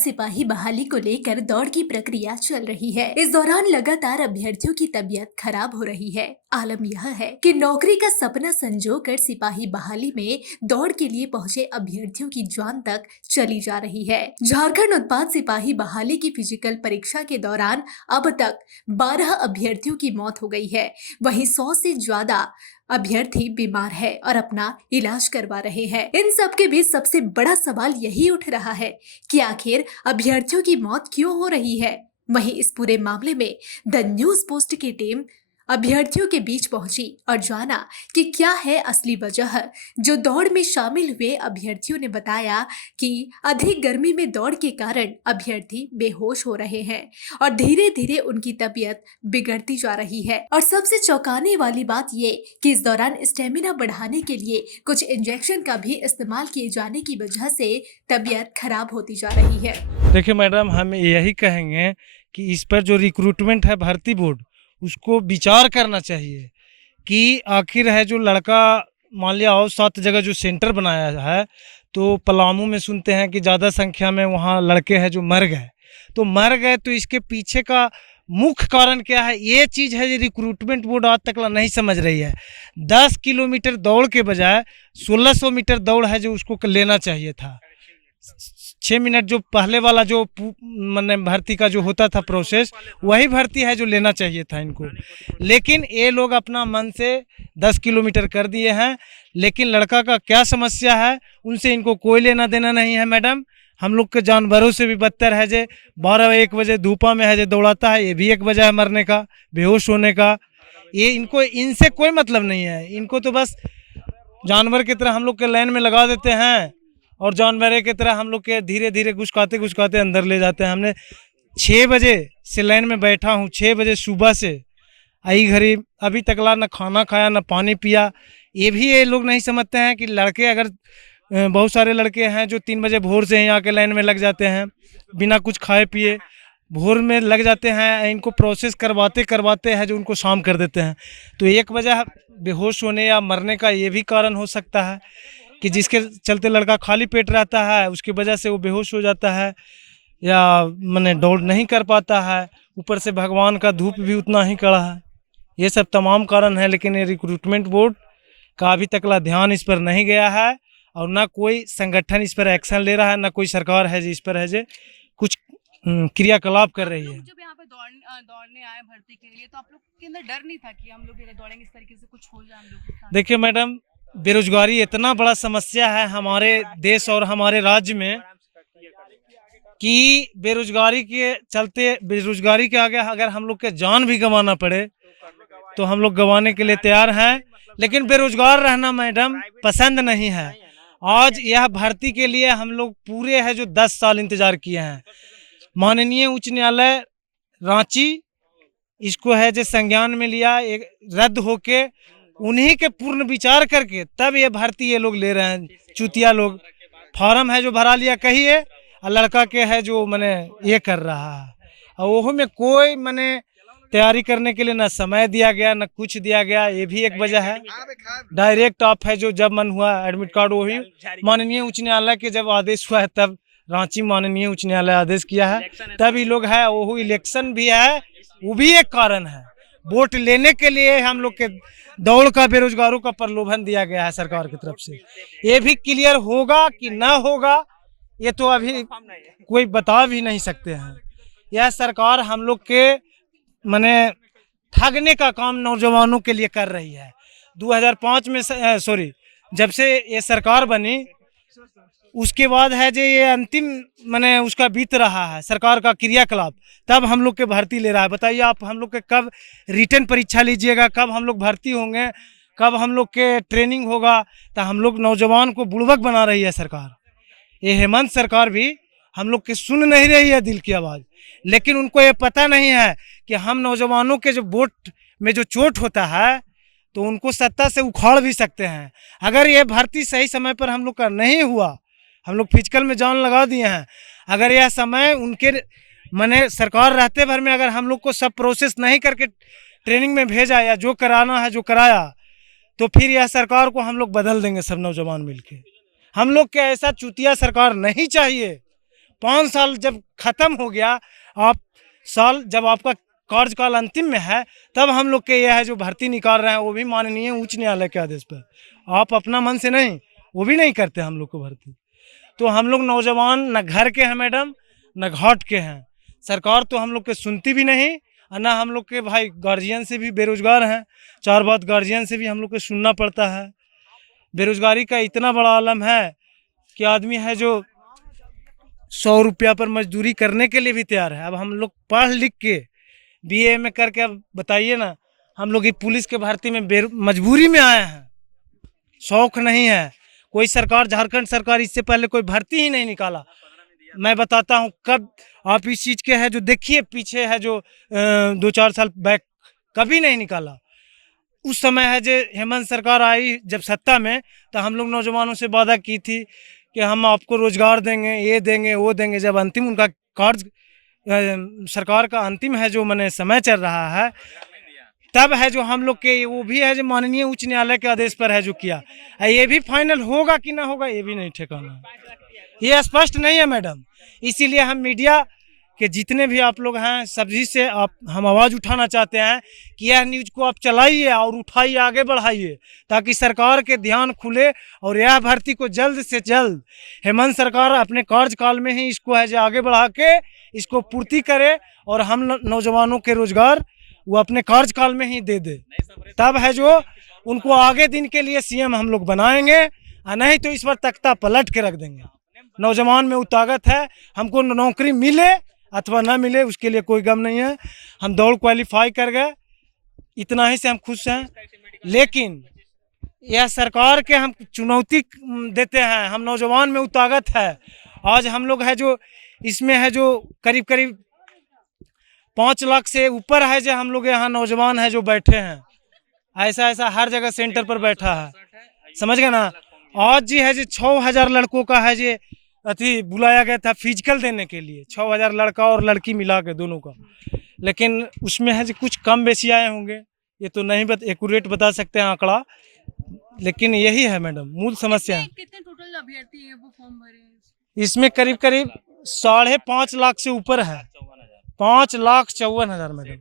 सिपाही बहाली को लेकर दौड़ की प्रक्रिया चल रही है। इस दौरान लगातार अभ्यर्थियों की तबीयत खराब हो रही है। आलम यह है कि नौकरी का सपना संजोकर सिपाही बहाली में दौड़ के लिए पहुंचे अभ्यर्थियों की जान तक चली जा रही है। झारखंड उत्पाद सिपाही बहाली की फिजिकल परीक्षा के दौरान अब तक 12 अभ्यर्थियों की मौत हो गई है। वहीं 100 से ज्यादा अभ्यर्थी बीमार है और अपना इलाज करवा रहे हैं। इन सब के बीच सबसे बड़ा सवाल यही उठ रहा है कि आखिर अभ्यर्थियों की मौत क्यों हो रही है। वहीं इस पूरे मामले में द न्यूज पोस्ट की टीम अभ्यर्थियों के बीच पहुंची और जाना कि क्या है असली वजह। जो दौड़ में शामिल हुए अभ्यर्थियों ने बताया कि अधिक गर्मी में दौड़ के कारण अभ्यर्थी बेहोश हो रहे हैं और धीरे धीरे उनकी तबीयत बिगड़ती जा रही है। और सबसे चौंकाने वाली बात ये कि इस दौरान स्टेमिना बढ़ाने के लिए कुछ इंजेक्शन का भी इस्तेमाल किए जाने की वजह से तबीयत खराब होती जा रही है। देखिए मैडम, हम यही कहेंगे कि इस पर जो रिक्रूटमेंट है भर्ती बोर्ड, उसको विचार करना चाहिए कि आखिर है जो लड़का मान लिया और 7 जगह जो सेंटर बनाया है, तो पलामू में सुनते हैं कि ज़्यादा संख्या में वहाँ लड़के हैं जो मर गए। तो इसके पीछे का मुख्य कारण क्या है, ये चीज़ है जो रिक्रूटमेंट बोर्ड आज तक नहीं समझ रही है। 10 किलोमीटर दौड़ के बजाय 1600 मीटर दौड़ है जो उसको लेना चाहिए था। 6 मिनट जो पहले वाला जो मैंने भर्ती का जो होता था प्रोसेस, वही भर्ती है जो लेना चाहिए था इनको। लेकिन ये लोग अपना मन से 10 किलोमीटर कर दिए हैं। लेकिन लड़का का क्या समस्या है, उनसे इनको कोई लेना देना नहीं है। मैडम, हम लोग के जानवरों से भी बदतर है जे 12-1 बजे धूपा में है जो दौड़ाता है, ये भी एक वजह है मरने का, बेहोश होने का। ये इनको इनसे कोई मतलब नहीं है। इनको तो बस जानवर की तरह हम लोग के लाइन में लगा देते हैं और जानवरों की तरह हम लोग के धीरे धीरे घुसकाते अंदर ले जाते हैं। हमने 6 बजे से लाइन में बैठा हूँ, 6 बजे सुबह से आई घड़ी, अभी तकला न खाना खाया न पानी पिया। ये लोग नहीं समझते हैं कि लड़के अगर बहुत सारे लड़के हैं जो 3 बजे भोर से ही आके लाइन में लग जाते हैं, बिना कुछ खाए पिए भोर में लग जाते हैं। इनको प्रोसेस करवाते हैं जो उनको शाम कर देते हैं। तो एक वजह बेहोश होने या मरने का ये भी कारण हो सकता है कि जिसके चलते लड़का खाली पेट रहता है, उसकी वजह से वो बेहोश हो जाता है या मैंने दौड़ नहीं कर पाता है। ऊपर से भगवान का धूप भी उतना ही कड़ा है। ये सब तमाम कारण है। लेकिन ये रिक्रूटमेंट बोर्ड का अभी तक ध्यान इस पर नहीं गया है और ना कोई संगठन इस पर एक्शन ले रहा है, ना कोई सरकार है जो इस पर है जो कुछ क्रियाकलाप कर रही है। जब यहाँ पे दौड़ने आए भर्ती के लिए, तो आप लोग के अंदर डर नहीं था कि हम लोग दौड़ेंगे इस तरीके से कुछ हो जाए हम लोग के साथ? देखिए मैडम, बेरोजगारी इतना बड़ा समस्या है हमारे देश और हमारे राज्य में कि बेरोजगारी के आगे अगर हम लोग के जान भी गंवाना पड़े तो हम लोग गंवाने के लिए तैयार हैं। लेकिन बेरोजगार रहना मैडम पसंद नहीं है। आज यह भर्ती के लिए हम लोग पूरे है जो 10 साल इंतजार किए हैं। माननीय उच्च न्यायालय रांची इसको है जो संज्ञान में लिया, एक रद्द होके उन्हीं के पूर्ण विचार करके तब ये भर्ती ये लोग ले रहे हैं। चुतिया लोग फॉर्म है जो भरा लिया कहिए, और लड़का के है जो मैंने ये कर रहा है, और वो में कोई मैंने तैयारी करने के लिए ना समय दिया गया ना कुछ दिया गया। ये भी एक वजह है। डायरेक्ट आप है जो जब मन हुआ एडमिट कार्ड वही माननीय उच्च न्यायालय के जब आदेश हुआ है, तब रांची माननीय उच्च न्यायालय आदेश किया है, तब ये लोग है। वो इलेक्शन भी है, वो भी एक कारण है। वोट लेने के लिए हम लोग के दौड़ का बेरोजगारों का प्रलोभन दिया गया है सरकार की तरफ से। ये भी क्लियर होगा कि ना होगा, ये तो अभी कोई बता भी नहीं सकते हैं। यह सरकार हम लोग के माने ठगने का काम नौजवानों के लिए कर रही है। 2005 में जब से ये सरकार बनी उसके बाद है जो ये अंतिम माने उसका बीत रहा है सरकार का क्रियाकलाप, तब हम लोग के भर्ती ले रहा है। बताइए आप, हम लोग के कब रिटर्न परीक्षा लीजिएगा, कब हम लोग भर्ती होंगे, कब हम लोग के ट्रेनिंग होगा। तो हम लोग नौजवान को बुड़बक बना रही है सरकार। ये हेमंत सरकार भी हम लोग के सुन नहीं रही है दिल की आवाज़। लेकिन उनको ये पता नहीं है कि हम नौजवानों के जो वोट में जो चोट होता है तो उनको सत्ता से उखाड़ भी सकते हैं। अगर ये भर्ती सही समय पर हम लोग का नहीं हुआ, हम लोग फिजिकल में जान लगा दिए हैं, अगर यह समय उनके माने सरकार रहते भर में अगर हम लोग को सब प्रोसेस नहीं करके ट्रेनिंग में भेजा या जो कराना है जो कराया, तो फिर यह सरकार को हम लोग बदल देंगे सब नौजवान मिलके। हम लोग के ऐसा चुतिया सरकार नहीं चाहिए। 5 साल जब खत्म हो गया, आप साल जब आपका कार्यकाल अंतिम में है, तब हम लोग के यह है जो भर्ती निकाल रहे हैं, वो भी माननीय उच्च न्यायालय के आदेश पर। आप अपना मन से नहीं, वो भी नहीं करते हम लोग को भर्ती। तो हम लोग नौजवान न घर के हैं मैडम, न घाट के हैं। सरकार तो हम लोग के सुनती भी नहीं, और ना हम लोग के भाई गार्जियन से भी बेरोजगार हैं। 4 बात गार्जियन से भी हम लोग को सुनना पड़ता है। बेरोजगारी का इतना बड़ा आलम है कि आदमी है जो 100 रुपया पर मजदूरी करने के लिए भी तैयार है। अब हम लोग पढ़ लिख के BA में करके, अब बताइए ना, हम लोग ये पुलिस के भर्ती में मजबूरी में आए हैं, शौक नहीं है। कोई सरकार, झारखंड सरकार इससे पहले कोई भर्ती ही नहीं निकाला। मैं बताता हूँ कब आप इस चीज़ के है जो देखिए, पीछे है जो 2-4 साल बैक कभी नहीं निकाला। उस समय है जो हेमंत सरकार आई जब सत्ता में, तो हम लोग नौजवानों से वादा की थी कि हम आपको रोजगार देंगे, ये देंगे, वो देंगे। जब अंतिम उनका कार्य सरकार का अंतिम है जो मैंने समय चल रहा है, तब है जो हम लोग के वो भी है जो माननीय उच्च न्यायालय के आदेश पर है जो किया। ये भी फाइनल होगा कि ना होगा ये भी नहीं ठिकाना है, ये स्पष्ट नहीं है मैडम। इसीलिए हम मीडिया के जितने भी आप लोग हैं, सभी से हम आवाज़ उठाना चाहते हैं कि यह न्यूज़ को आप चलाइए और उठाइए, आगे बढ़ाइए, ताकि सरकार के ध्यान खुले और यह भर्ती को जल्द से जल्द हेमंत सरकार अपने कार्यकाल में ही इसको है जो आगे बढ़ा के इसको पूर्ति करे, और हम नौजवानों के रोजगार वो अपने कार्यकाल में ही दे दे। तब है जो उनको आगे दिन के लिए CM हम लोग बनाएंगे, और नहीं तो इस बार तख्ता पलट के रख देंगे। नौजवान में वो ताकत है, हमको नौकरी मिले अथवा ना मिले उसके लिए कोई गम नहीं है। हम दौड़ क्वालिफाई कर गए, इतना ही से हम खुश हैं। लेकिन यह सरकार के हम चुनौती देते हैं, हम नौजवान में वो ताकत है। आज हम लोग है जो इसमें है जो करीब करीब 5 लाख से ऊपर है जो हम लोग यहाँ नौजवान है जो बैठे हैं। ऐसा हर जगह सेंटर पर बैठा है, समझ गए ना। आज जी है जो 6000 लड़कों का है जो अथी बुलाया गया था फिजिकल देने के लिए, 6000 लड़का और लड़की मिला के दोनों का। लेकिन उसमें है जो कुछ कम बेसी आए होंगे, ये तो नहीं एक्यूरेट बता सकते हैं आंकड़ा, लेकिन यही है मैडम मूल समस्या। कितने टोटल अभ्यर्थी हैं वो फॉर्म भरे हैं? इसमें करीब करीब 5.5 लाख से ऊपर है, 5,54,000 मैडम।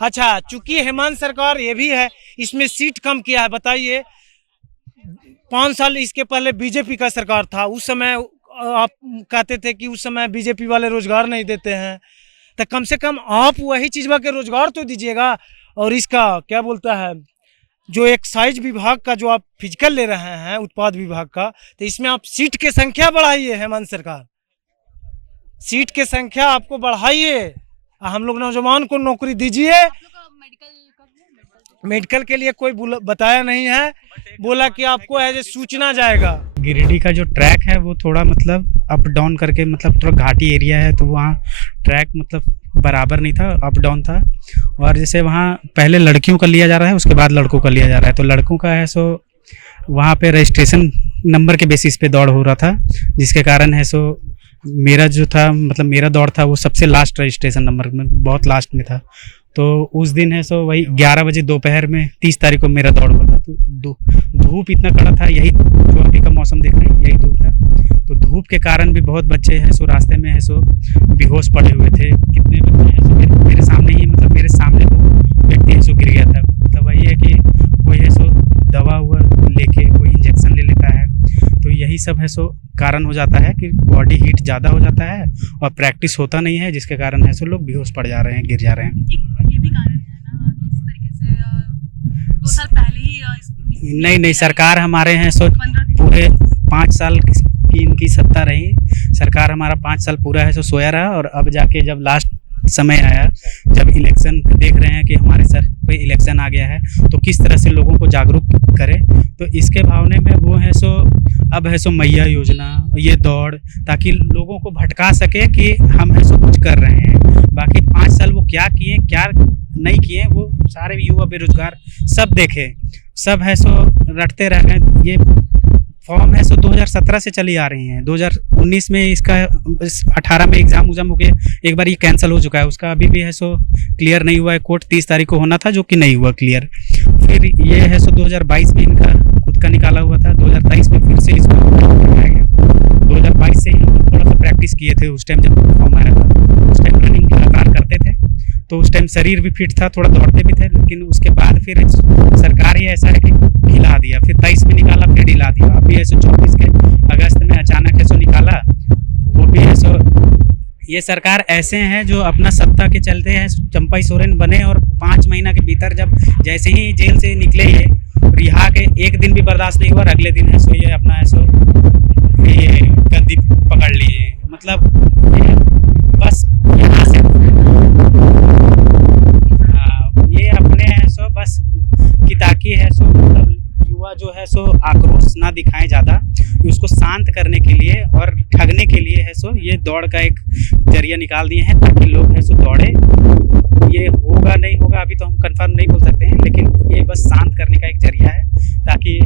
अच्छा, चूंकि हेमंत सरकार ये भी है इसमें सीट कम किया है। बताइए 5 साल इसके पहले बीजेपी का सरकार था, उस समय आप कहते थे कि उस समय बीजेपी वाले रोजगार नहीं देते हैं, तो कम से कम आप वही चीज़ के रोजगार तो दीजिएगा। और इसका क्या बोलता है जो एक्साइज विभाग का जो आप फिजिकल ले रहे हैं, उत्पाद विभाग का, तो इसमें आप सीट की संख्या बढ़ाइए। हेमंत सरकार सीट की संख्या आपको बढ़ाइए, हम लोग नौजवान को नौकरी दीजिए। मेडिकल के लिए कोई बताया नहीं है, बोला कि आपको है जो सूचना जाएगा। गिरिडीह का जो ट्रैक है वो थोड़ा मतलब अप डाउन करके, मतलब थोड़ा घाटी एरिया है, तो वहाँ ट्रैक मतलब बराबर नहीं था, अप डाउन था। और जैसे वहाँ पहले लड़कियों का लिया जा रहा है, उसके बाद लड़कों का लिया जा रहा है, तो लड़कों का है सो वहाँ पे रजिस्ट्रेशन नंबर के बेसिस पे दौड़ हो रहा था, जिसके कारण है सो मेरा जो था मतलब मेरा दौड़ था वो सबसे लास्ट रजिस्ट्रेशन नंबर में, बहुत लास्ट में था। तो उस दिन है सो वही 11 बजे दोपहर में 30 तारीख को मेरा दौड़ हुआ था। तो धूप इतना कड़ा था, यही जो अभी का मौसम देख रहे हैं यही धूप था, तो धूप के कारण भी बहुत बच्चे हैं सो रास्ते में है सो बेहोश पड़े हुए थे। कितने बच्चे हैं सो मेरे सामने ही, मतलब मेरे सामने 2 व्यक्ति है सो गिर गया था। मतलब वही है कि कोई है सो दवा हुआ लेके कोई इंजेक्शन ले लेता है, तो यही सब है सो कारण हो जाता है कि बॉडी हीट ज़्यादा हो जाता है और प्रैक्टिस होता नहीं है, जिसके कारण है सो लोग बेहोश पड़ जा रहे हैं, गिर जा रहे हैं। ये भी कारण है ना, किस तरीके से 2 साल पहले ही नहीं, सरकार हमारे हैं सो पूरे 5 साल की इनकी सत्ता रही, सरकार हमारा 5 साल पूरा है सो सोया रहा। और अब जाके जब लास्ट समय आया, जब इलेक्शन देख रहे हैं कि हमारे सर पे इलेक्शन आ गया है, तो किस तरह से लोगों को जागरूक करे, तो इसके भावने में वो है सो अब है सो मैया योजना, ये दौड़, ताकि लोगों को भटका सके कि हम है सो कुछ कर रहे हैं। बाकी 5 साल वो क्या किए क्या नहीं किए वो सारे युवा बेरोजगार सब देखे, सब है सो रटते रह गए। ये फॉर्म है सो 2017 से चली आ रही हैं, 2019 में इसका 18 में एग्जाम हो गया, एक बार ये कैंसिल हो चुका है, उसका अभी भी है सो क्लियर नहीं हुआ है। कोर्ट 30 तारीख को होना था जो कि नहीं हुआ क्लियर। फिर ये है सो 2022 में इनका खुद का निकाला हुआ था, 2023 में फिर से इसको करवाया गया। 2022 से ही हम लोग थोड़ा सा प्रैक्टिस किए थे, उस टाइम जब फॉर्म आया था उस टाइम रनिंग लगातार करते थे, तो उस टाइम शरीर भी फिट था, थोड़ा दौड़ते भी थे। लेकिन उसके बाद फिर सरकार ही ऐसा है कि हिला दिया, फिर 23 में निकाला, फिर हिला दिया। अभी ऐसे 24 के अगस्त में अचानक ऐसा निकाला, वो भी ऐसा। ये सरकार ऐसे हैं जो अपना सत्ता के चलते हैं चंपई सोरेन बने, और 5 महीना के भीतर जब जैसे ही जेल से निकले ये रिहा के, एक दिन भी बर्दाश्त नहीं हुआ, अगले दिन है सो ये अपना ऐसा ये गद्दी पकड़ लिए। मतलब ये बस यहाँ से ये अपने है सो बस की ताकि है सो, मतलब युवा जो है सो आक्रोश ना दिखाएं ज़्यादा, उसको शांत करने के लिए और ठगने के लिए है सो ये दौड़ का एक जरिया निकाल दिए हैं, ताकि लोग है सो दौड़े। ये होगा नहीं होगा अभी तो हम कंफर्म नहीं बोल सकते हैं, लेकिन ये बस शांत करने का एक जरिया है, ताकि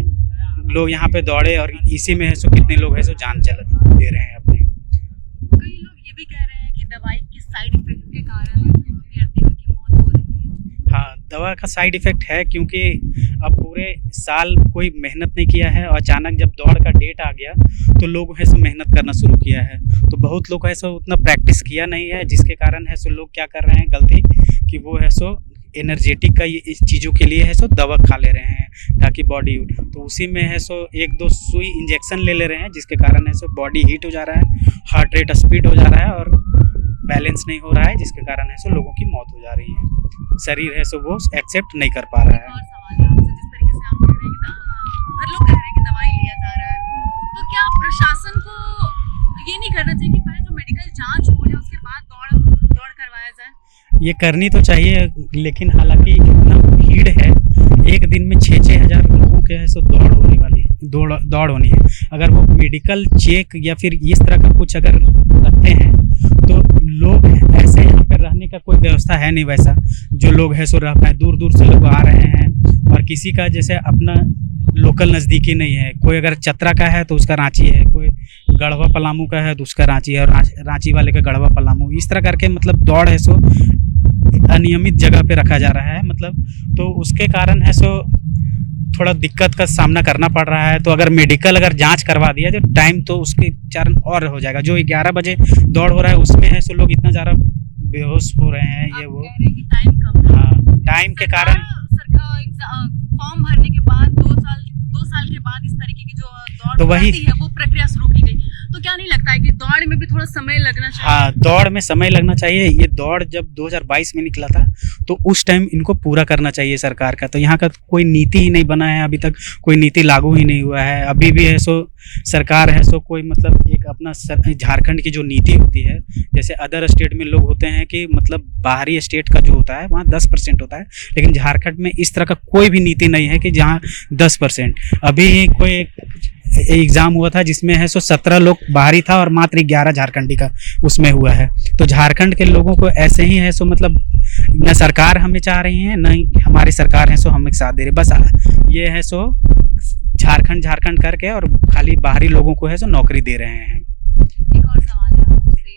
लोग यहाँ पे दौड़े। और इसी में है सो कितने लोग है सो जान चल दे रहे हैं अपने। कई लोग ये भी कह रहे हैं कि दवाई की साइड इफेक्ट के कारण अभ्यर्थियों की मौत हो रही है। हाँ, दवा का साइड इफ़ेक्ट है, क्योंकि अब पूरे साल कोई मेहनत नहीं किया है और अचानक जब दौड़ का डेट आ गया तो लोग है सो मेहनत करना शुरू किया है। तो बहुत लोग है सो उतना प्रैक्टिस किया नहीं है, जिसके कारण है सो लोग क्या कर रहे हैं गलती कि वो है सो एनर्जेटिक का ये इस चीज़ों के लिए है सो दवा खा ले रहे हैं ताकि बॉडी, तो उसी में है सो 1-2 सुई इंजेक्शन ले रहे हैं, जिसके कारण है सो बॉडी हीट हो जा रहा है, हार्ट रेट स्पीड हो जा रहा है और बैलेंस नहीं हो रहा है, जिसके कारण है सो लोगों की मौत हो जा रही है। शरीर है सो वो एक्सेप्ट नहीं कर पा रहा है। और सवाल है आपसे, जिस तरीके से आप कह रहे हैं कि हर लोग कह रहे हैं कि दवाई लिया जा रहा है, तो क्या प्रशासन को ये नहीं करना चाहिए कि पहले जो मेडिकल जांच हो जाए उसके बाद दौड़ करवाया जाए? ये करनी तो चाहिए, लेकिन हालांकि इतना भीड़ है, एक दिन में 6-6 हज़ार लोगों के है सो दौड़ होने वाली है, दौड़ होनी है। अगर वो मेडिकल चेक या फिर इस तरह का कुछ अगर रखते हैं तो लोग ऐसे यहाँ पे रहने का कोई व्यवस्था है नहीं वैसा, जो लोग है सो रह पाए। दूर दूर से लोग आ रहे हैं, और किसी का जैसे अपना लोकल नज़दीकी नहीं है, कोई अगर चतरा का है तो उसका रांची है, कोई गढ़वा पलामू का है तो उसका रांची है, और रांची वाले का गढ़वा पलामू, इस तरह करके मतलब दौड़ है सो अनियमित जगह पे रखा जा रहा है। मतलब तो उसके कारण है सो थोड़ा दिक्कत का सामना करना पड़ रहा है। तो अगर मेडिकल अगर जांच करवा दिया तो टाइम तो उसके कारण और हो जाएगा। जो 11 बजे दौड़ हो रहा है उसमें है सो लोग इतना ज़्यादा बेहोश हो रहे हैं, ये वो। कह रहे हैं कि टाइम कम है। हाँ, टाइम के कारण फॉर्म भरने के बाद 2 साल के बाद इस तरीके की जो दौड़ तो वही होती है वो प्रक्रिया शुरू की गई, तो क्या नहीं लगता है कि दौड़ में भी थोड़ा समय लगना चाहिए? हाँ, दौड़ में समय लगना चाहिए। ये दौड़ जब 2022 में निकला था तो उस टाइम इनको पूरा करना चाहिए सरकार का। तो यहाँ का कोई नीति ही नहीं बना है, अभी तक कोई नीति लागू ही नहीं हुआ है। अभी भी है सो सरकार है सो कोई मतलब एक अपना झारखंड की जो नीति होती है, जैसे अदर स्टेट में लोग होते हैं कि मतलब बाहरी स्टेट का जो होता है वहाँ 10% होता है, लेकिन झारखंड में इस तरह का कोई भी नीति नहीं है कि जहाँ 10%। अभी कोई एग्ज़ाम हुआ था जिसमें है सो 17 लोग बाहरी था और मात्र 11 झारखंडी का उसमें हुआ है। तो झारखंड के लोगों को ऐसे ही है सो मतलब न सरकार हमें चाह रही है, न ही हमारी सरकार है सो हमें साथ दे रही। बस ये है सो झारखंड करके और खाली बाहरी लोगों को है सो नौकरी दे रहे हैं। एक और सवाल है आपसे,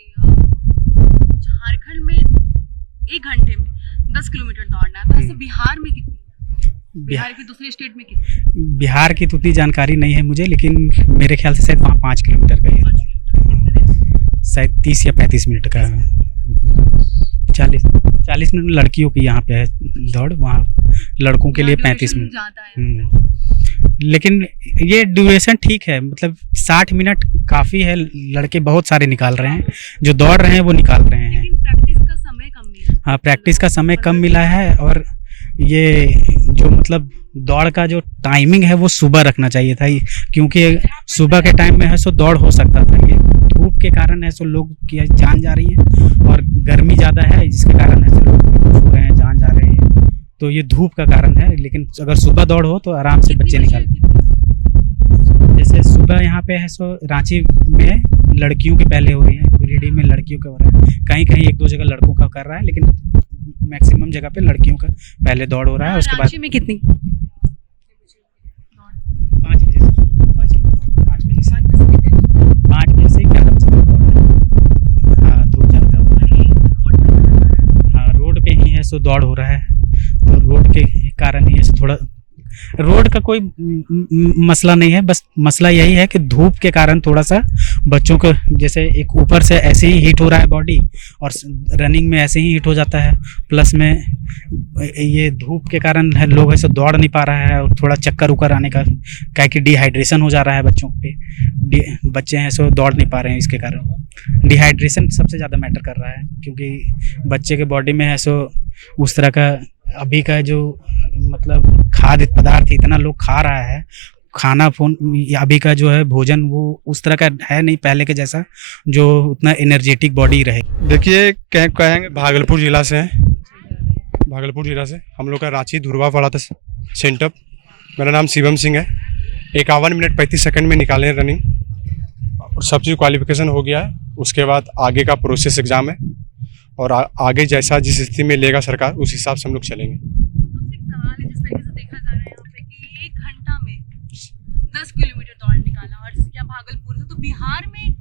झारखंड में 1 घंटे में 10 किलोमीटर दौड़ना है, तो ऐसे बिहार में कितनी, बिहार की दूसरी स्टेट में कितनी? बिहार की तो उतनी जानकारी नहीं है मुझे, लेकिन मेरे ख्याल से शायद वहाँ 5 किलोमीटर का है, शायद 30 या 35 मिनट का है। 40 मिनट लड़कियों की यहाँ पे है दौड़, वहाँ लड़कों के लिए 35 मिनट जाता है। लेकिन ये ड्यूरेशन ठीक है, मतलब 60 मिनट काफ़ी है। लड़के बहुत सारे निकाल रहे हैं, जो दौड़ रहे हैं वो निकाल रहे हैं। लेकिन प्रैक्टिस का समय कम मिला। हाँ, प्रैक्टिस का समय कम मिला है, और ये जो मतलब दौड़ का जो टाइमिंग है वो सुबह रखना चाहिए था, क्योंकि सुबह के टाइम में है सो दौड़ हो सकता था। ये धूप के कारण है सो लोग की जान जा रही है, और गर्मी ज़्यादा है जिसके कारण है सो लोग बेहोश हो रहे हैं, जान जा रही है। तो ये धूप का कारण है, लेकिन अगर सुबह दौड़ हो तो आराम से बच्चे निकाल। जैसे सुबह यहाँ पे है सो रांची में लड़कियों के पहले हो रही है, गिरिडीह में लड़कियों का हो रहा है, कहीं कहीं 1-2 जगह लड़कों का कर रहा है, लेकिन मैक्सिमम जगह पे लड़कियों का पहले दौड़ हो रहा है। उसके बाद रांची में कितनी? 5 बजे से 5 बजे से 11 बजे तक दौड़ है। हाँ, धूप ज़्यादा हो रहा है। हाँ, रोड पे ही है सो दौड़ हो रहा है, तो रोड के कारण ही है सो थोड़ा रोड का कोई मसला नहीं है, बस मसला यही है कि धूप के कारण थोड़ा सा बच्चों को, जैसे एक ऊपर से ऐसे ही हीट हो रहा है बॉडी और रनिंग में ऐसे ही हीट हो जाता है, प्लस में ये धूप के कारण है लोग ऐसे दौड़ नहीं पा रहा है और थोड़ा चक्कर उकर आने का, क्या कि डिहाइड्रेशन हो जा रहा है बच्चों पे, बच्चे हैं सो दौड़ नहीं पा रहे हैं, इसके कारण डिहाइड्रेशन सबसे ज़्यादा मैटर कर रहा है, क्योंकि बच्चे के बॉडी में है सो उस तरह का अभी का जो मतलब खाद्य पदार्थ इतना लोग खा रहा है, खाना फोन अभी का जो है भोजन वो उस तरह का है नहीं पहले के जैसा जो उतना एनर्जेटिक बॉडी रहे। देखिए कहेंगे भागलपुर ज़िला से हैं, भागलपुर ज़िला से हम लोग का रांची धुरवा पड़ा था सेंटर। मेरा नाम शिवम सिंह है। 51 मिनट 35 सेकंड में निकाले हैं रनिंग और सब चीज़ क्वालिफिकेशन हो गया है। उसके बाद आगे का प्रोसेस एग्ज़ाम है और आगे जैसा जिस स्थिति में लेगा सरकार उस हिसाब से हम लोग चलेंगे। सवाल है, जिस तरीके से देखा जा रहा है यहाँ पे कि 1 घंटा में 10 किलोमीटर दौड़ निकाला और जैसे क्या भागलपुर से, तो बिहार में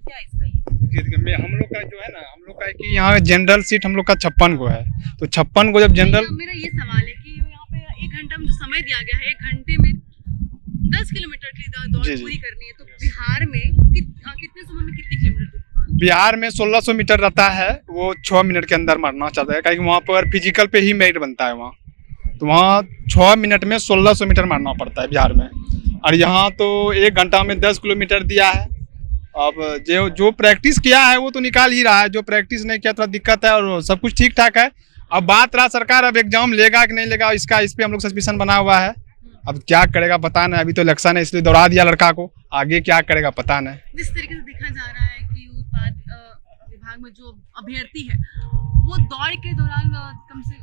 क्या इसका ये? हम लोग का जो है ना, हम लोग का है कि यहाँ जनरल सीट हम लोग का 56 को है, तो 56 को जब जनरल, मेरा ये सवाल है कि यहाँ पे 1 घंटा में जो समय दिया गया है, 1 घंटे में 10 किलोमीटर की दौड़ जी, जी। पूरी करनी है, तो बिहार में कितने समय में कितने किलोमीटर? बिहार में 1600 मीटर रहता है, वो 6 मिनट के अंदर मारना चाहता है, क्योंकि वहाँ पर फिजिकल पे ही मेरिट बनता है वहाँ, तो वहाँ 6 मिनट में 1600 मीटर मारना पड़ता है बिहार में। और यहाँ तो 1 घंटा में 10 किलोमीटर दिया है। अब जो प्रैक्टिस किया है वो तो निकाल ही रहा है, जो प्रैक्टिस नहीं किया थोड़ा दिक्कत है और सब कुछ ठीक ठाक है। अब बात रहा सरकार अब एग्जाम लेगा कि नहीं लेगा, इस पर हम लोग सस्पेंशन बना हुआ है। अब क्या करेगा पता नहीं, अभी तो इलेक्शन है इसलिए दौड़ा दिया लड़का को, आगे क्या करेगा पता नहीं। जिस तरीके से देखा जा रहा है कि उत्पाद विभाग में जो अभ्यर्थी है वो दौड़ के दौरान कम से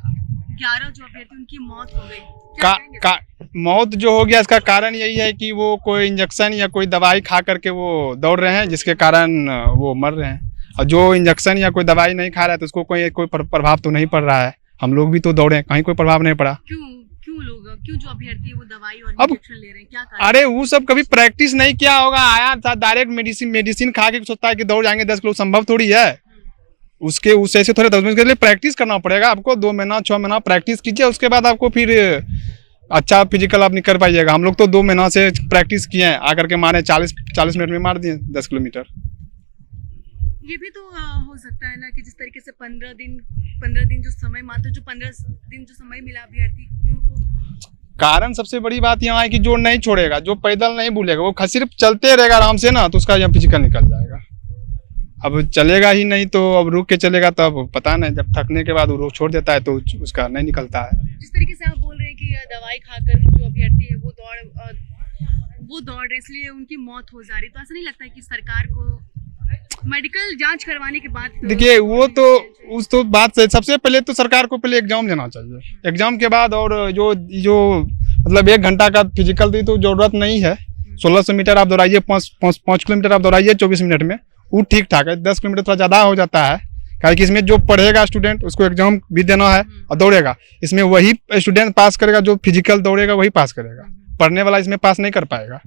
11 जो अभ्यर्थी उनकी मौत हो गई। क्या कहेंगे? मौत जो हो गया इसका कारण यही है कि वो कोई इंजेक्शन या कोई दवाई खा करके वो दौड़ रहे हैं, जिसके कारण वो मर रहे हैं। और जो इंजेक्शन या कोई दवाई नहीं खा रहा है तो उसको कोई प्रभाव तो नहीं पड़ रहा है। हम लोग भी तो दौड़े, कहीं कोई प्रभाव नहीं पड़ा। क्यों जो अभ्यर्थी है वो दवाई और अब इंजेक्शन ले रहे हैं, क्या कारण? अरे वो सब कभी प्रैक्टिस नहीं किया होगा, आया था डायरेक्ट मेडिसिन खा के सोचता है कि दौड़ जाएंगे 10 किलो, संभव थोड़ी है। उसके उससे ऐसे थोड़े 10 मिनट के लिए प्रैक्टिस करना पड़ेगा आपको, 2 महीना 6 महीना प्रैक्टिस कीजिए, उसके बाद आपको फिर अच्छा फिजिकल आप नहीं कर पाइएगा। हम लोग तो 2 महीना से प्रैक्टिस किए हैं, आकर के मारे 40 मिनट में मार दिए 10 किलोमीटर। ये भी तो हो सकता है ना कि जिस तरीके से 15 दिन जो समय मात्र जो 15 दिन जो समय मिला अभ्यर्थियों को। कारण सबसे बड़ी बात यहाँ है कि जो नहीं छोड़ेगा, जो पैदल नहीं भूलेगा, वो सिर्फ चलते रहेगा आराम से ना, तो उसका यहाँ फिजिकल निकल जाएगा। अब चलेगा ही नहीं तो अब रुक के चलेगा तो अब पता नहीं, जब थकने के बाद वो रोक छोड़ देता है तो उसका नहीं निकलता है। जिस तरीके से आप बोल रहे हैं कि दवाई खाकर जो अभ्यर्थी है वो दौड़ रहे इसलिए उनकी मौत हो जा रही, तो ऐसा नहीं लगता है कि सरकार को मेडिकल जांच करवाने के बाद देखिए वो तो उस तो बात से सबसे पहले तो सरकार को पहले एग्जाम लेना चाहिए, एग्जाम के बाद और जो मतलब 1 घंटा का फिजिकल दी तो जरूरत नहीं है। 1600 मीटर आप दौड़ाइए, 5 किलोमीटर आप दौड़ाइए 24 मिनट में, वो ठीक ठाक है। 10 किलोमीटर थोड़ा ज़्यादा हो जाता है, क्योंकि इसमें जो पढ़ेगा स्टूडेंट उसको एग्जाम भी देना है और दौड़ेगा, इसमें वही स्टूडेंट पास करेगा जो फिजिकल दौड़ेगा वही पास करेगा, पढ़ने वाला इसमें पास नहीं कर पाएगा।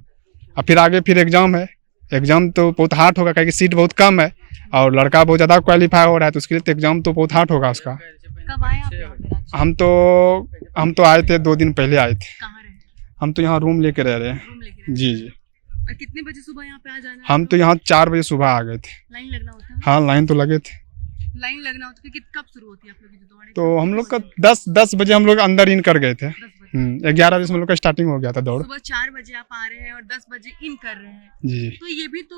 और फिर आगे फिर एग्जाम है, एग्जाम तो बहुत हार्ड होगा क्योंकि सीट बहुत कम है और लड़का बहुत ज़्यादा क्वालिफाई हो रहा है, तो उसके लिए तो एग्जाम तो बहुत हार्ड होगा उसका। कब आए आप यहाँ पे? हम तो आए थे 2 दिन पहले आए थे। कहाँ रहे? हम तो यहाँ रूम लेके रह रहे हैं। रूम लेके रहे? जी। और कितने बजे सुबह यहाँ पे आ जाना है? हम तो यहाँ 4 बजे सुबह आ गए थे। लाइन लगना होता है? हाँ लाइन तो लगे थे। लाइन लगना होता है कि कब शुरू होती है आप लोगों की जो दौड़? तो हम लोग का 10 बजे हम लोग अंदर इन कर गए थे। 11 बजे से हम लोग का स्टार्टिंग हो गया था दौड़। सुबह 4 बजे आप आ रहे हैं और 10 बजे इन कर रहे हैं, जी। तो ये भी तो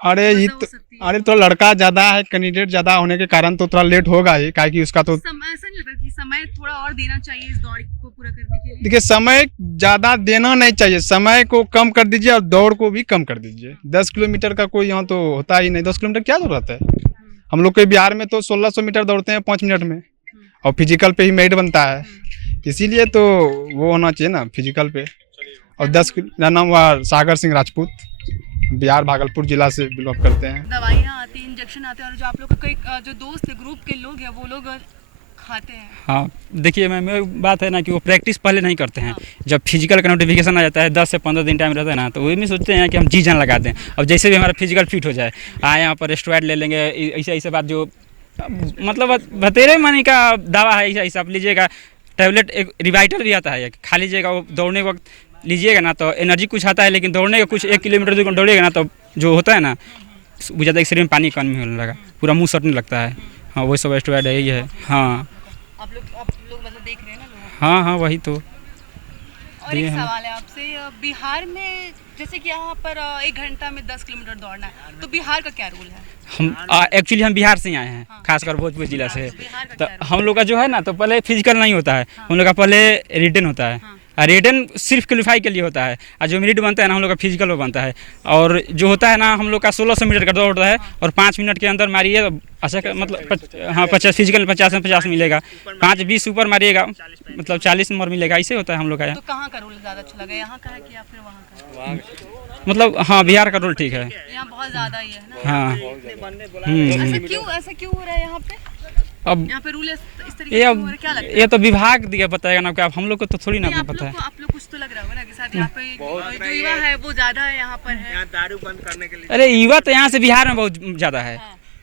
अरे ये तो अरे थोड़ा लड़का ज़्यादा है, कैंडिडेट ज़्यादा होने के कारण तो थोड़ा लेट होगा ही, क्योंकि उसका तो समय ऐसा नहीं लगता कि समय थोड़ा और देना चाहिए इस दौड़ को पूरा करने के लिए? देखिए समय ज़्यादा देना नहीं चाहिए, समय को कम कर दीजिए और दौड़ को भी कम कर दीजिए। 10 किलोमीटर का कोई यहाँ तो होता ही नहीं, 10 किलोमीटर क्या जरूरत है। हम लोग के बिहार में तो 1600 मीटर दौड़ते हैं 5 मिनट में और फिजिकल पे ही मेरिट बनता है, इसीलिए तो वो होना चाहिए ना फिजिकल पे। और 10 मेरा नाम हुआ सागर सिंह राजपूत, बिहार भागलपुर जिला से बिलोंग करते हैं। दवाइयाँ आती हैं, इंजेक्शन आते हैं और जो आप लोग का कई जो दोस्त है, ग्रुप के लोग हैं, वो लोग खाते हैं। हाँ देखिए मैम बात है ना कि वो प्रैक्टिस पहले नहीं करते हैं। जब फिजिकल का नोटिफिकेशन आ जाता है 10 से 15 दिन टाइम रहता है ना, तो वो भी सोचते हैं कि हम जी जान लगा दें, अब जैसे भी हमारा फिजिकल फिट हो जाए यहाँ पर स्टेरॉइड ले लेंगे, ऐसे बात जो मतलब बतेरे मनी का दवा है, ऐसा आप लीजिएगा टैबलेट एक रिवाइटल भी आता है, खा लीजिएगा, वो दौड़ने के वक्त लीजिएगा ना तो एनर्जी कुछ आता है, लेकिन दौड़ने का कुछ 1 किलोमीटर दूर दौड़िएगा ना तो जो होता है ना, बुझाता है कि शरीर में पानी कम होने लगा, पूरा मुंह सटने लगता है। हाँ वही सब स्टेरॉइड है, यही है। हाँ आप लोग मतलब देख रहे हैं ना लोग। हाँ हाँ वही तो। और एक सवाल है आपसे, बिहार में जैसे कि यहाँ पर 1 घंटा में 10 किलोमीटर दौड़ना है, तो बिहार का क्या रूल है? हम एक्चुअली हम बिहार से ही आए हैं, खासकर भोजपुर जिला से। बिहार का तो क्या हम लोग का जो है ना, तो पहले फिजिकल नहीं होता है, हम लोग का पहले रिटन होता है। और रिटन सिर्फ क्वालिफाई के लिए होता है, और जो मेरिट बनता है ना हम लोग का फिजिकल वो बनता है। और जो होता है ना, हम लोग का 1600 मीटर का दौड़ होता है, और 5 मिनट के अंदर मारिए तो अच्छा मतलब हाँ 50 फिजिकल 50 में 50 मिलेगा, 5-20 ऊपर मारिएगा मतलब 40 नंबर मिलेगा, ऐसे होता है हम लोग का। तो कहाँ का रूल ज़्यादा अच्छा लगा, यहाँ का है कि या फिर वहाँ का? मतलब हाँ बिहार का रूल ठीक है। यहाँ बहुत ज़्यादा ही है ना। हाँ ऐसा क्यों हो रहा है यहाँ पे? अब यहाँ पे रूल इस तरीके ये से अब हो रहा है, क्या लगता है? ये तो विभाग दिया बताएगा ना, क्या हम लोग को तो थोड़ी ना नहीं, पता है। आप लोग कुछ तो लग रहा होगा ना कि साथ यहाँ पे जो युवा है वो ज़्यादा है यहाँ पर है। अरे युवा तो यहाँ से बिहार में बहुत ज़्यादा है।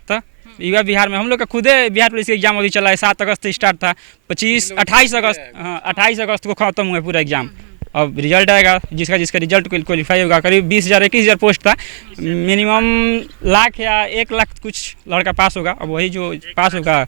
तो युवा बिहार में, हम लोग का खुदे बिहार पुलिस का एग्जाम अभी चला है, 7 अगस्त से स्टार्ट था, 28 अगस्त, हाँ 28 अगस्त को खत्म हुआ है पूरा एग्जाम। अब रिजल्ट आएगा, जिसका रिजल्ट क्वालिफाई होगा, करीब 20,000-21,000 पोस्ट था, मिनिमम लाख या 1 लाख कुछ लड़का पास होगा। अब वही जो पास होगा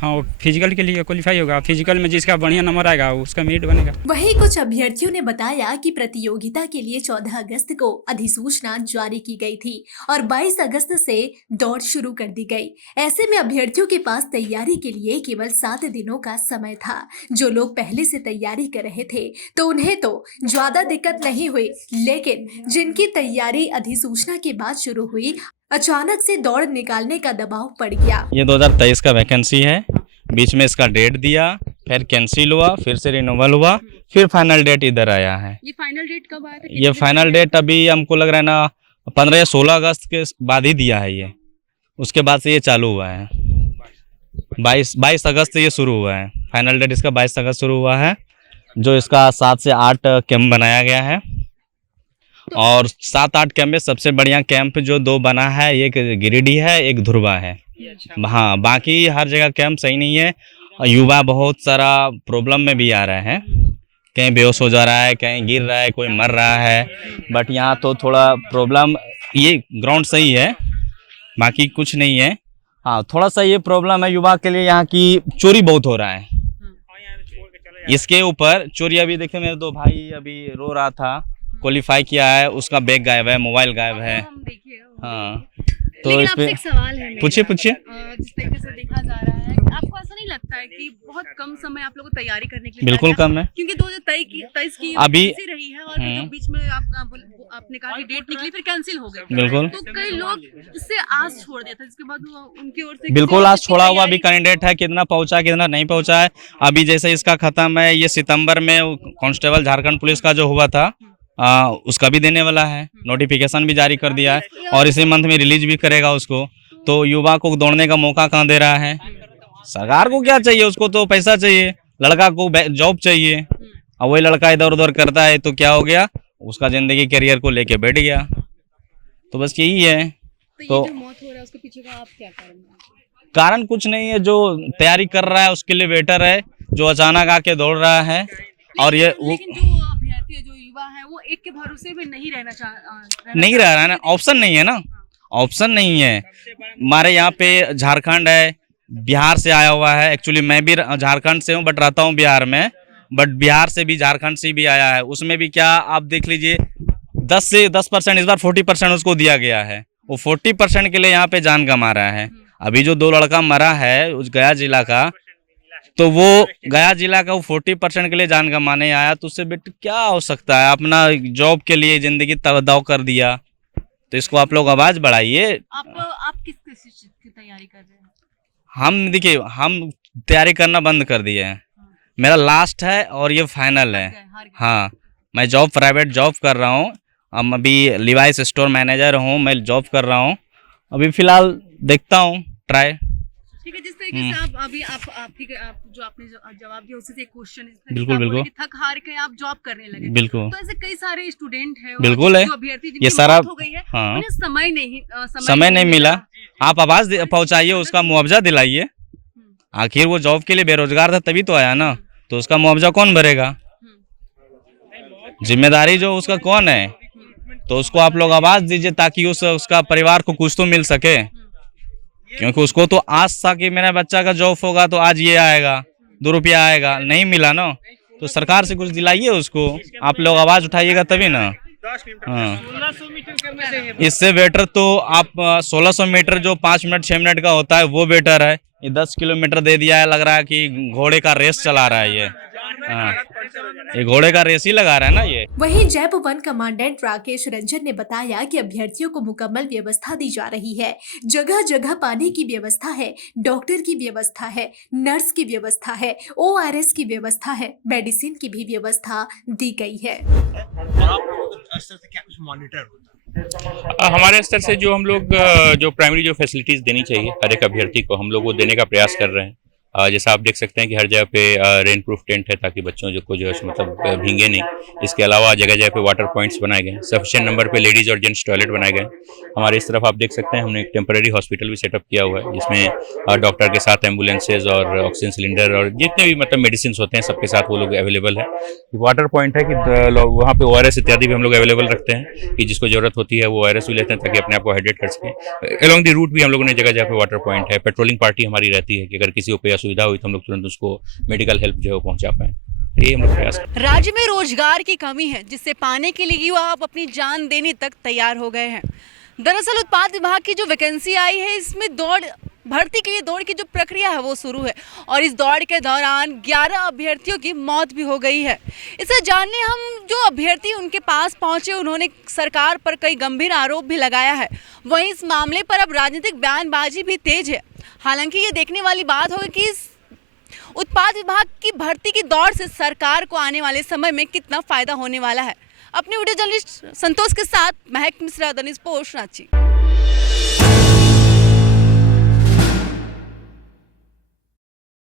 हाँ वो फिजिकल के लिए क्वालिफाई होगा, फिजिकल में जिसका बढ़िया नंबर आएगा उसका मेरिट बनेगा। वहीं कुछ अभ्यर्थियों ने बताया कि प्रतियोगिता के लिए 14 अगस्त को अधिसूचना जारी की गई थी और 22 अगस्त से दौड़ शुरू कर दी गई। ऐसे में अभ्यर्थियों के पास तैयारी के लिए केवल 7 दिनों का समय था। जो लोग पहले से तैयारी कर रहे थे तो उन्हें तो ज्यादा दिक्कत नहीं हुई, लेकिन जिनकी तैयारी अधिसूचना के बाद शुरू हुई, अचानक से दौड़ निकालने का दबाव पड़ गया। ये 2023 का वैकेंसी है, बीच में इसका डेट दिया, फिर कैंसिल हुआ, फिर से रिन्यूअल हुआ, फिर फाइनल डेट इधर आया है। ये फाइनल डेट कब आया था? ये फाइनल डेट अभी हमको लग रहा है ना 15 या 16 अगस्त के बाद ही दिया है ये, उसके बाद से ये चालू हुआ है। 22 अगस्त से ये शुरू हुआ है, फाइनल डेट इसका 22 अगस्त शुरू हुआ है। जो इसका 7 से 8 कैंप बनाया गया है, और 7-8 कैंप में सबसे बढ़िया कैंप जो 2 बना है, एक गिरिडीह है, एक धुरवा है। हाँ बाकी हर जगह कैंप सही नहीं है। युवा बहुत सारा प्रॉब्लम में भी आ रहा है, कहीं बेहोश हो जा रहा है, कहीं गिर रहा है, कोई मर रहा है। बट यहाँ तो थोड़ा प्रॉब्लम, ये ग्राउंड सही है, बाकी कुछ नहीं है। हाँ थोड़ा सा ये प्रॉब्लम है युवा के लिए, यहाँ की चोरी बहुत हो रहा है। इसके ऊपर चोरी, अभी देखिए मेरे 2 भाई अभी रो रहा था, क्वालिफाई किया है, उसका बैग गायब है, मोबाइल गायब है। हाँ तो लेकिन इस आपसे पे एक सवाल है मेरा। पूछिए जिस तरीके से देखा जा रहा है, आपको ऐसा नहीं लगता है कि बहुत कम समय आप लोगों को तैयारी करने के लिए बिल्कुल लगा? कम है। क्योंकि 2023 की अभी वैकेंसी रही है, और जो बीच में आपने कहा कि डेट निकली फिर कैंसिल हो गई, बिल्कुल तो कई लोग इससे आस छोड़ दिया था, जिसके बाद उनकी ओर से बिल्कुल आज छोड़ा हुआ भी कैंडिडेट है, कितना पहुंचा कितना नहीं पहुंचा है। अभी जैसे इसका खत्म है, ये सितंबर में कांस्टेबल झारखंड पुलिस का जो हुआ था उसका भी देने वाला है, नोटिफिकेशन भी जारी कर दिया है, और इसी मंथ में रिलीज भी करेगा उसको। तो युवा को दौड़ने का मौका कहाँ दे रहा है? सरकार को क्या चाहिए? उसको तो पैसा चाहिए, लड़का को जॉब चाहिए, और वही लड़का इधर उधर करता है तो क्या हो गया, उसका जिंदगी करियर को लेके बैठ गया। तो बस यही है। तो ये जो मौत हो रहा है उसके पीछे का आप क्या कारण है? कारण कुछ नहीं है, जो तैयारी कर रहा है उसके लिए बेटर है, जो अचानक आके दौड़ रहा है। और ये लेकिन जो अभ्यर्थी है, जो युवा है, वो एक के भरोसे पे नहीं रहना नहीं रह रहा है ना, ऑप्शन नहीं है ना, ऑप्शन नहीं है। हमारे यहाँ पे झारखंड है, बिहार से आया हुआ है। एक्चुअली मैं भी झारखंड से हूँ बट रहता हूँ बिहार में, बट बिहार से भी झारखंड से भी आया है। उसमें भी क्या आप देख लीजिए, 10% इस बार 40% उसको दिया गया है। वो 40% के लिए यहाँ पे जान गंवा रहा है। अभी जो 2 लड़का मरा है उस गया जिला का, तो वो गया जिला का वो 40% के लिए जान गंवाने आया, तो उससे बेटा क्या हो सकता है? अपना जॉब के लिए जिंदगी दाव कर दिया। तो इसको आप लोग आवाज बढ़ाइए। आप किस चीज की तैयारी कर रहे हैं? हम देखिए, हम तैयारी करना बंद कर दिए हैं, मेरा लास्ट है और ये फाइनल है। हाँ मैं प्राइवेट जॉब कर रहा हूँ, हम अभी लिवाइस स्टोर मैनेजर हूँ, मैं जॉब कर रहा हूँ अभी फिलहाल, देखता हूँ ट्राई। ठीक है, जिस तरीके से आप अभी जो आपने जवाब दिया उसी से एक क्वेश्चन, बिल्कुल थक हार के आप जॉब करने लगे। बिल्कुल, तो ऐसे कई सारे स्टूडेंट हैं, बिल्कुल है, ये सारा हो गई है, हाँ उन्हें समय नहीं मिला। आप आवाज पहुंचाइए, उसका मुआवजा दिलाइए। आखिर वो जॉब के लिए बेरोजगार था तभी तो आया ना। तो उसका मुआवजा कौन भरेगा? जिम्मेदारी जो उसका कौन है? तो उसको आप लोग आवाज दीजिए ताकि उसका परिवार को कुछ तो मिल सके, क्योंकि उसको तो आस था कि मेरा बच्चा का जॉब होगा तो आज ये आएगा, 2 रुपया आएगा, नहीं मिला ना। तो सरकार से कुछ दिलाइए उसको, आप लोग आवाज उठाइएगा तभी ना। हाँ, इससे बेटर तो आप 1600 मीटर जो 5 मिनट 6 मिनट का होता है वो बेटर है। ये 10 किलोमीटर दे दिया है, लग रहा है कि घोड़े का रेस चला रहा है ये। हाँ, ये घोड़े का रेस ही लगा रहा है ना ये। वहीं JAP one commandant Rakesh Ranjan ने बताया कि अभ्यर्थियों को मुकम्मल व्यवस्था दी जा रही है। जगह जगह पानी की व्यवस्था है, डॉक्टर की व्यवस्था है, नर्स की व्यवस्था है, ORS की व्यवस्था है, मेडिसिन की भी व्यवस्था दी गई है। हमारे स्तर से जो हम लोग जो प्राइमरी जो फैसिलिटीज़ देनी चाहिए हर एक अभ्यर्थी को, हम लोग वो देने का प्रयास कर रहे हैं। जैसा आप देख सकते हैं कि हर जगह पे रेन प्रूफ टेंट है ताकि बच्चों को जो है मतलब भींगे नहीं। इसके अलावा जगह जगह पे वाटर पॉइंट्स बनाए गए हैं, सफिशिएंट नंबर पे लेडीज़ और जेंट्स टॉयलेट बनाए गए हैं। हमारे इस तरफ आप देख सकते हैं हमने एक टेम्पररी हॉस्पिटल भी सेटअप किया हुआ है, जिसमें डॉक्टर के साथ एम्बुलेंसेज और ऑक्सीजन सिलेंडर और जितने भी मतलब मेडिसिन होते हैं सबके साथ वो लोग अवेलेबल है। वाटर पॉइंट है कि वहाँ पे ORS इत्यादि भी हम लोग अवेलेबल रखते हैं कि जिसको जरूरत होती है वो ORS भी लेते हैं ताकि अपने आप को हाइड्रेट कर सकें। अलॉन्ग दी रूट भी हम लोगों ने जगह जगह पे वाटर पॉइंट है। पेट्रोलिंग पार्टी हमारी रहती है कि अगर किसी को कोई असुविधा हुई तो हम लोग तुरंत उसको मेडिकल हेल्प जो है पहुंचा पाएं। ये हम लोग प्रयास करते हैं। राज्य में रोजगार की कमी है, जिससे पाने के लिए युवा अब अपनी जान देने तक तैयार हो गए हैं। दरअसल उत्पाद विभाग की जो वैकेंसी आई है, इसमें भर्ती के लिए दौड़ की जो प्रक्रिया है वो शुरू है और इस दौड़ के दौरान 11 अभ्यर्थियों की मौत भी हो गई है। इसे जानने हम जो अभ्यर्थी उनके पास पहुंचे, उन्होंने सरकार पर कई गंभीर आरोप भी लगाया है। वहीं इस मामले पर अब राजनीतिक बयानबाजी भी तेज है। हालांकि ये देखने वाली बात होगी कि इस उत्पाद विभाग की भर्ती की दौड़ से सरकार को आने वाले समय में कितना फायदा होने वाला है। अपने वीडियो जर्नलिस्ट संतोष के साथ महक Mishra, the news post, Ranchi.